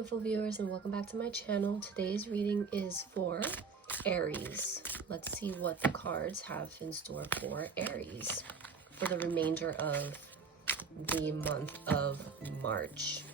beautiful viewers, and welcome back to my channel. Today's reading is for Aries. Let's see what the cards have in store for Aries for the remainder of the month of March.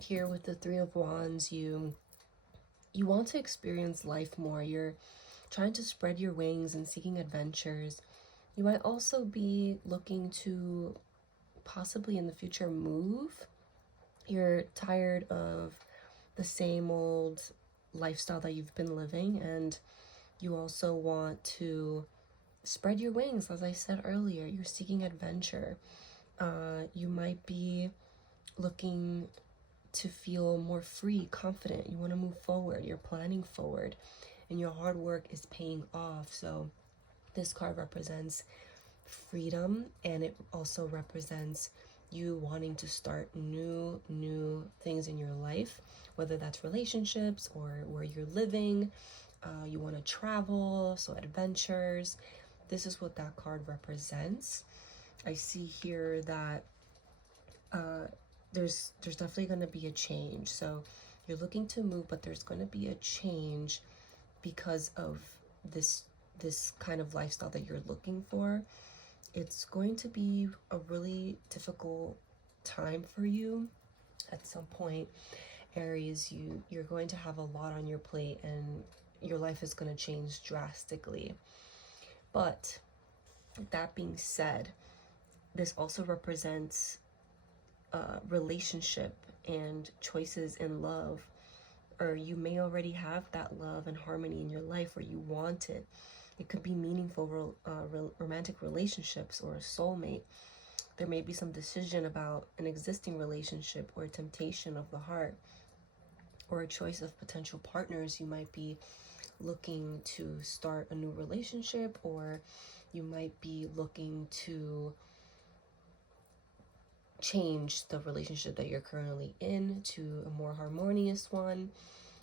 Here with the Three of Wands, you want to experience life more. You're trying to spread your wings and seeking adventures. You might also be looking to possibly in the future move. You're tired of the same old lifestyle that you've been living, and you also want to spread your wings. As I said earlier, you're seeking adventure. You might be looking to feel more free, confident. You want to move forward. You're planning forward, and your hard work is paying off. So this card represents freedom, and it also represents you wanting to start new things in your life, whether that's relationships or where you're living. You want to travel, so adventures. This is what that card represents. I see here that there's definitely going to be a change. So you're looking to move, but there's going to be a change because of this kind of lifestyle that you're looking for. It's going to be a really difficult time for you at some point, Aries. You're going to have a lot on your plate, and your life is going to change drastically. But that being said, this also represents relationship and choices in love, or you may already have that love and harmony in your life, or you want it. It could be meaningful romantic relationships or a soulmate. There may be some decision about an existing relationship or temptation of the heart, or a choice of potential partners. You might be looking to start a new relationship, or you might be looking to change the relationship that you're currently in to a more harmonious one.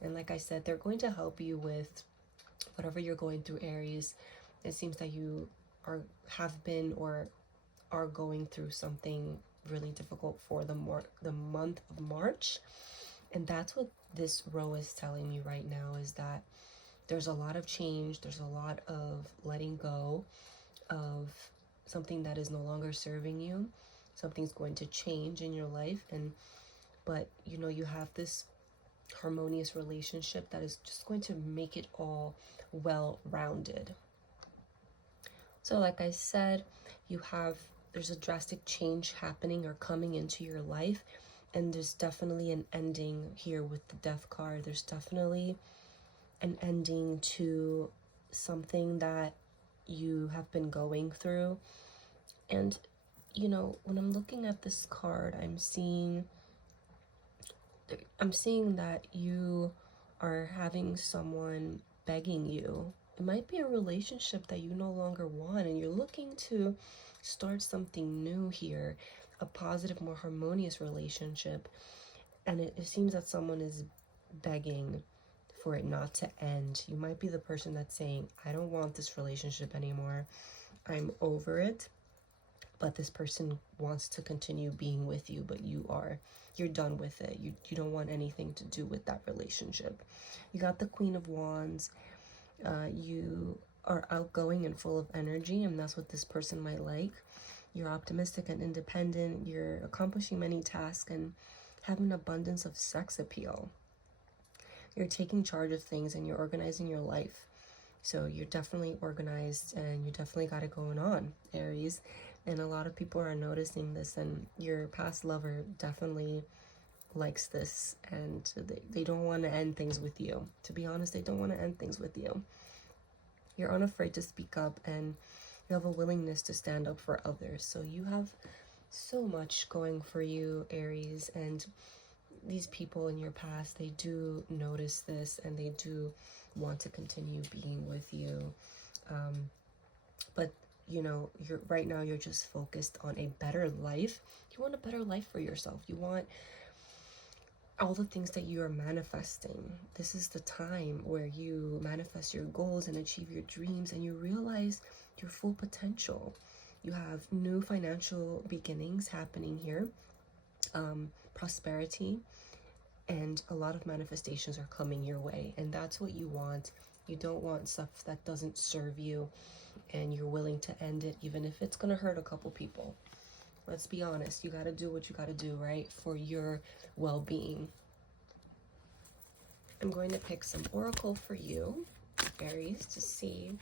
And like I said, they're going to help you with whatever you're going through, Aries. It seems that you have been or are going through something really difficult for the month of March. And that's what this row is telling me right now, is that there's a lot of change. There's a lot of letting go of something that is no longer serving you. Something's going to change in your life, but you have this harmonious relationship that is just going to make it all well-rounded. So like I said, there's a drastic change happening or coming into your life, and there's definitely an ending here with the Death card. There's definitely an ending to something that you have been going through. And when I'm looking at this card, I'm seeing that you are having someone begging you. It might be a relationship that you no longer want, and you're looking to start something new here, a positive, more harmonious relationship. And it seems that someone is begging for it not to end. You might be the person that's saying, I don't want this relationship anymore. I'm over it. But this person wants to continue being with you, but you're done with it. You don't want anything to do with that relationship. You got the Queen of Wands. You are outgoing and full of energy, and that's what this person might like. You're optimistic and independent. You're accomplishing many tasks and have an abundance of sex appeal. You're taking charge of things, and you're organizing your life. So you're definitely organized, and you definitely got it going on, Aries. And a lot of people are noticing this, and your past lover definitely likes this, and they don't want to end things with you. To be honest, they don't want to end things with you. You're unafraid to speak up, and you have a willingness to stand up for others. So you have so much going for you, Aries, and these people in your past, they do notice this, and they do want to continue being with you. But right now you're just focused on a better life. You want a better life for yourself. You want all the things that you are manifesting. This is the time where you manifest your goals and achieve your dreams, and you realize your full potential. You have new financial beginnings happening here, prosperity, and a lot of manifestations are coming your way, and that's what you want. You don't want stuff that doesn't serve you, and you're willing to end it even if it's gonna hurt a couple people. Let's be honest, you gotta do what you gotta do, right, for your well-being. I'm going to pick some oracle for you, Aries, to see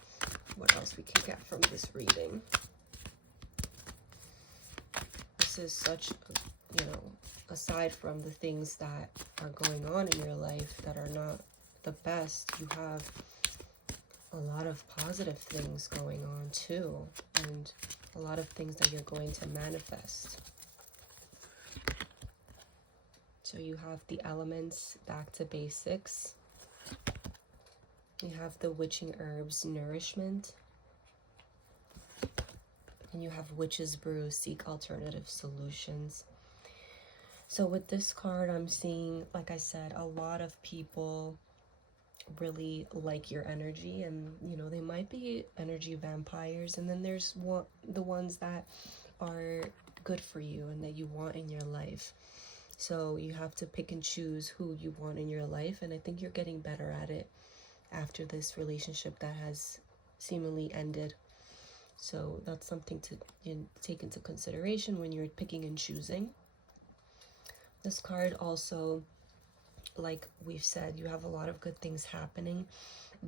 what else we can get from this reading. This is such, aside from the things that are going on in your life that are not the best, you have a lot of positive things going on too, and a lot of things that you're going to manifest. So you have the elements, back to basics. You have the witching herbs, nourishment. And you have witch's brew, seek alternative solutions. So with this card, I'm seeing, like I said, a lot of people really like your energy, and they might be energy vampires, and then there's the ones that are good for you and that you want in your life. So you have to pick and choose who you want in your life, and I think you're getting better at it after this relationship that has seemingly ended. So that's something to take into consideration when you're picking and choosing. This card also, like we've said, you have a lot of good things happening,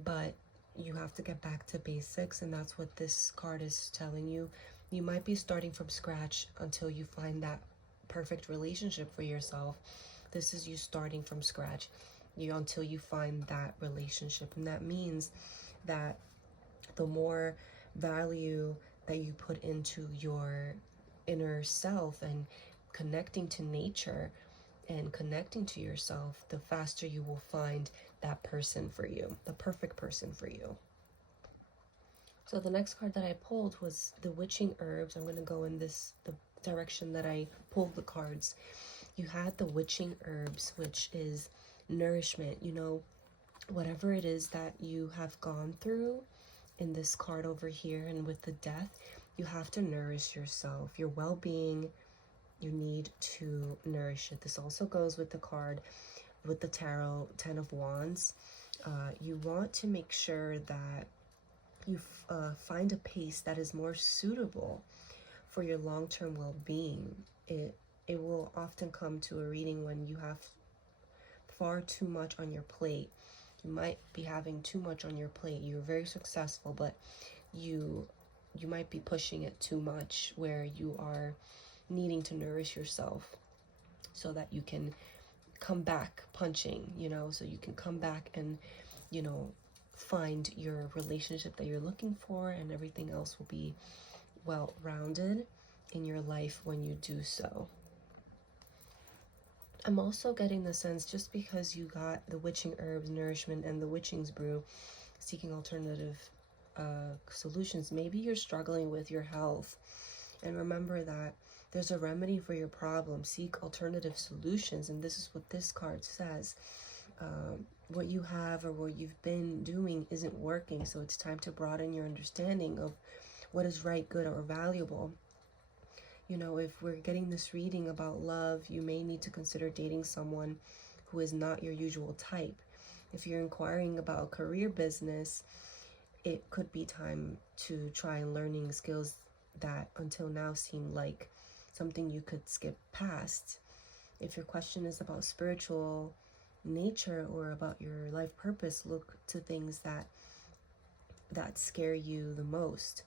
but you have to get back to basics, and that's what this card is telling you. You might be starting from scratch until you find that perfect relationship for yourself. This is you starting from scratch until you find that relationship, and that means that the more value that you put into your inner self and connecting to nature and connecting to yourself, the faster you will find that person for you, the perfect person for you. So the next card that I pulled was the witching herbs. I'm going to go in the direction that I pulled the cards. You had the witching herbs, which is nourishment. Whatever it is that you have gone through in this card over here, and with the death, you have to nourish yourself. Your well-being, you need to nourish it. This also goes with the card with the tarot, 10 of Wands. You want to make sure that you find a pace that is more suitable for your long-term well-being. It will often come to a reading when you have far too much on your plate. You might be having too much on your plate. You're very successful, but you might be pushing it too much, where you are needing to nourish yourself so that you can come back punching, so you can come back and, find your relationship that you're looking for, and everything else will be well-rounded in your life when you do so. I'm also getting the sense, just because you got the witching herbs, nourishment, and the witching's brew, seeking alternative solutions, maybe you're struggling with your health. And remember that there's a remedy for your problem. Seek alternative solutions, and this is what this card says. What you have or what you've been doing isn't working, so it's time to broaden your understanding of what is right, good, or valuable. If we're getting this reading about love, you may need to consider dating someone who is not your usual type. If you're inquiring about a career, business, it could be time to try learning skills that until now seem like something you could skip past. If your question is about spiritual nature or about your life purpose, look to things that scare you the most.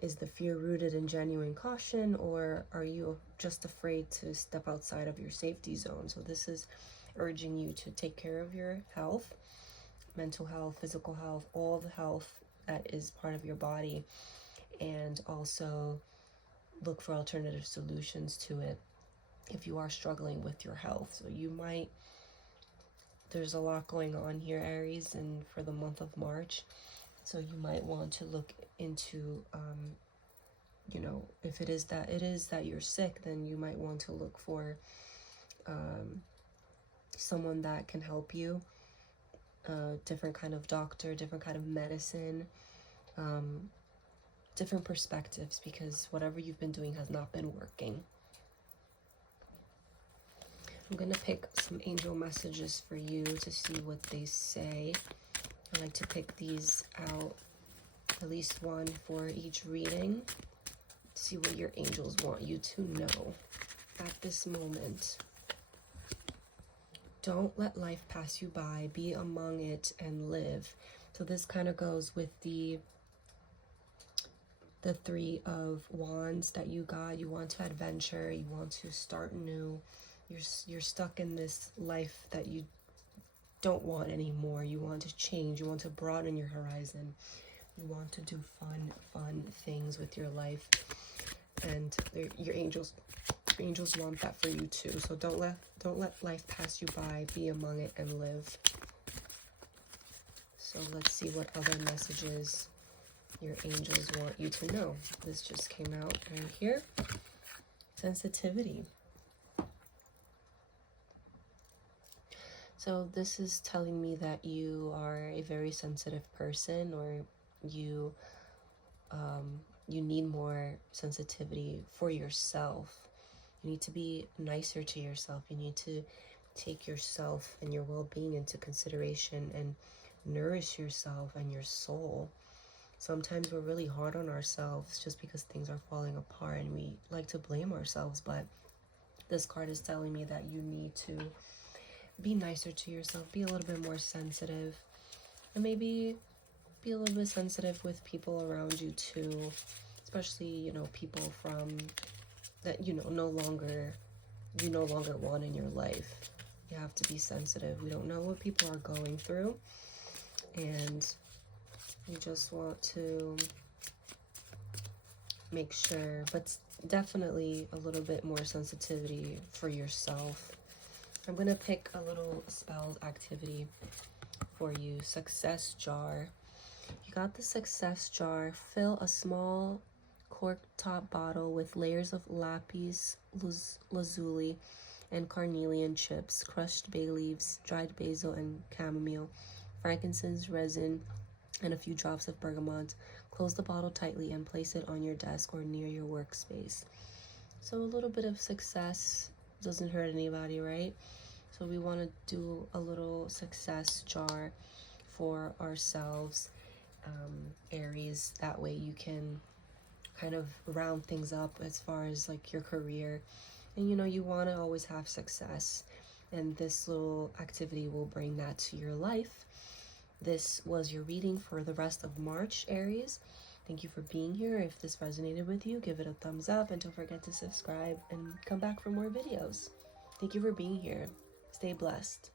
Is the fear rooted in genuine caution, or are you just afraid to step outside of your safety zone? So this is urging you to take care of your health, mental health, physical health, all the health that is part of your body, and also look for alternative solutions to it if you are struggling with your health. So there's a lot going on here, Aries, and for the month of March. So you might want to look into, if it is that you're sick, then you might want to look for someone that can help you, different kind of doctor, different kind of medicine, different perspectives, because whatever you've been doing has not been working. I'm going to pick some angel messages for you to see what they say. I like to pick these out, at least one for each reading, to see what your angels want you to know at this moment. Don't let life pass you by. Be among it and live. So this kind of goes with the Three of Wands that you got. You want to adventure. You want to start new. You're stuck in this life that you don't want anymore. You want to change. You want to broaden your horizon. You want to do fun things with your life. And your angels want that for you too. So don't let life pass you by. Be among it and live. So let's see what other messages your angels want you to know. This just came out right here. Sensitivity. So this is telling me that you are a very sensitive person, or you need more sensitivity for yourself. You need to be nicer to yourself. You need to take yourself and your well-being into consideration and nourish yourself and your soul. Sometimes we're really hard on ourselves just because things are falling apart, and we like to blame ourselves, but this card is telling me that you need to be nicer to yourself, be a little bit more sensitive, and maybe be a little bit sensitive with people around you too, especially, people from that no longer want in your life. You have to be sensitive. We don't know what people are going through, and you just want to make sure, but definitely a little bit more sensitivity for yourself. I'm going to pick a little spelled activity for you. Success jar. You got the success jar. Fill a small cork top bottle with layers of lapis lazuli and carnelian chips, crushed bay leaves, dried basil and chamomile, frankincense, resin, and a few drops of bergamot. Close the bottle tightly and place it on your desk or near your workspace. So a little bit of success doesn't hurt anybody, right? So we want to do a little success jar for ourselves, Aries. That way you can kind of round things up as far as like your career. And you want to always have success. And this little activity will bring that to your life. This was your reading for the rest of March, Aries. Thank you for being here. If this resonated with you, give it a thumbs up, and don't forget to subscribe and come back for more videos. Thank you for being here. Stay blessed.